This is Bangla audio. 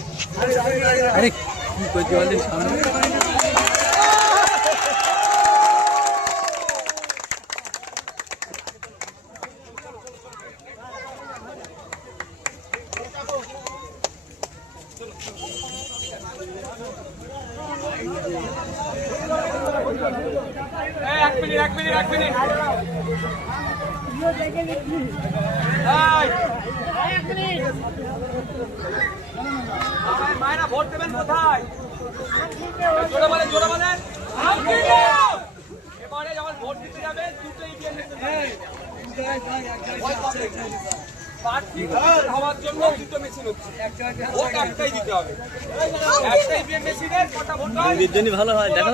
अरे कोई जल्दी सामने एक मिनट मायना ভোট দেবেন কোথায়? জোরে বলেন এবারে যখন ভোট দিতে যাবে দুটো ইভিএম প্রার্থী হওয়ার জন্য দুটো মেশিন হচ্ছে, ভোট একটাই দিতে হবে। একটা ইভিএম মেশিনের কটা ভোট হয়? ভালো হয় দেখা